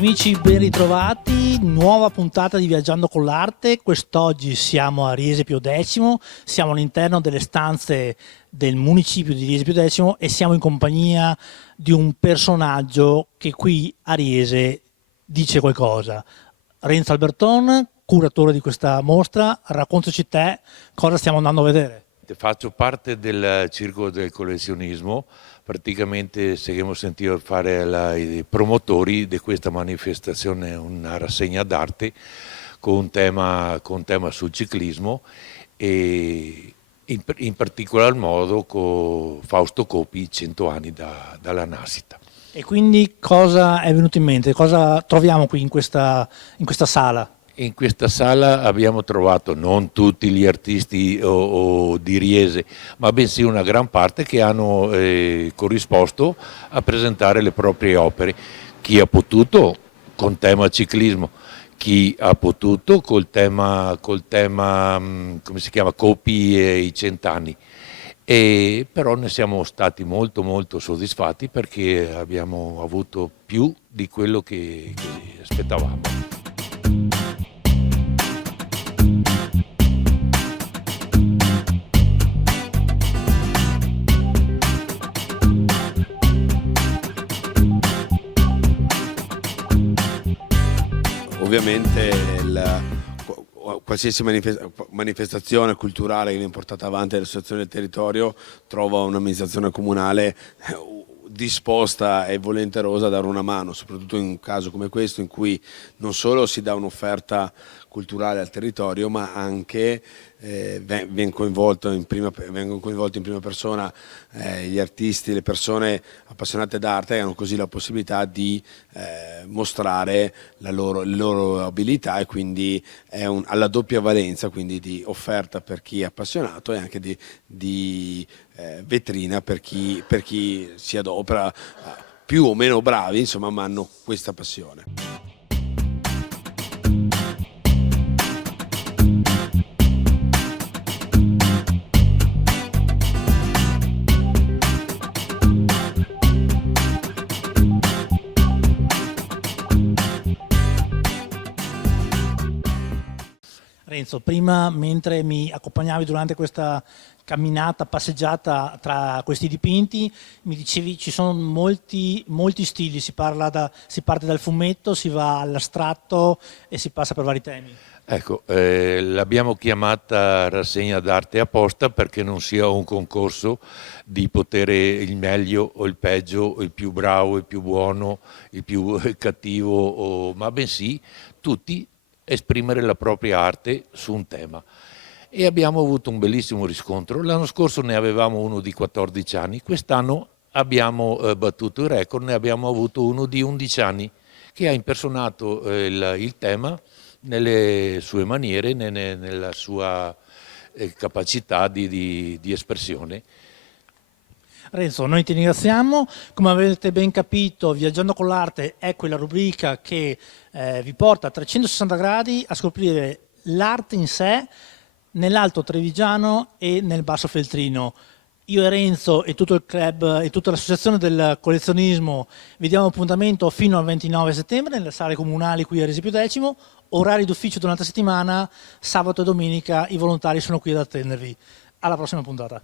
Cari amici, ben ritrovati, nuova puntata di Viaggiando con l'Arte. Quest'oggi siamo a Riese Pio X, siamo all'interno delle stanze del municipio di Riese Pio X e siamo in compagnia di un personaggio che qui a Riese dice qualcosa. Renzo Alberton, curatore di questa mostra, raccontaci te cosa stiamo andando a vedere. Faccio parte del circolo del collezionismo, praticamente seguiamo sentito fare i promotori di questa manifestazione, una rassegna d'arte con tema sul ciclismo e in particolar modo con Fausto Coppi, 100 anni dalla nascita. E quindi cosa è venuto in mente? Cosa troviamo qui in questa sala? In questa sala abbiamo trovato non tutti gli artisti o di Riese, ma bensì una gran parte che hanno corrisposto a presentare le proprie opere. Chi ha potuto con tema ciclismo, chi ha potuto col tema come si chiama, Coppi e i 100 anni. E però ne siamo stati molto molto soddisfatti perché abbiamo avuto più di quello che aspettavamo. Ovviamente qualsiasi manifestazione culturale che viene portata avanti dall'associazione del territorio trova un'amministrazione comunale disposta e volenterosa a dare una mano, soprattutto in un caso come questo in cui non solo si dà un'offerta culturale al territorio, ma anche vengono coinvolti in prima persona gli artisti, le persone appassionate d'arte, che hanno così la possibilità di mostrare le loro abilità, e quindi alla doppia valenza, quindi di offerta per chi è appassionato e anche di vetrina per chi si adopera, più o meno bravi, insomma, ma hanno questa passione. Renzo, prima, mentre mi accompagnavi durante questa camminata, passeggiata tra questi dipinti, mi dicevi ci sono molti stili, si parte dal fumetto, si va all'astratto e si passa per vari temi. Ecco, l'abbiamo chiamata rassegna d'arte apposta perché non sia un concorso di potere il meglio o il peggio, il più bravo, il più buono, il più cattivo, ma bensì tutti esprimere la propria arte su un tema. E abbiamo avuto un bellissimo riscontro. L'anno scorso ne avevamo uno di 14 anni, quest'anno abbiamo battuto il record, ne abbiamo avuto uno di 11 anni che ha impersonato il tema nelle sue maniere, nella sua capacità di espressione. Renzo, noi ti ringraziamo. Come avete ben capito, Viaggiando con l'Arte è quella rubrica che vi porta a 360 gradi a scoprire l'arte in sé nell'Alto Trevigiano e nel Basso Feltrino. Io e Renzo e tutto il club e tutta l'associazione del collezionismo vi diamo appuntamento fino al 29 settembre nelle sale comunali qui a Riese Pio X, orari d'ufficio durante la settimana, sabato e domenica i volontari sono qui ad attendervi. Alla prossima puntata.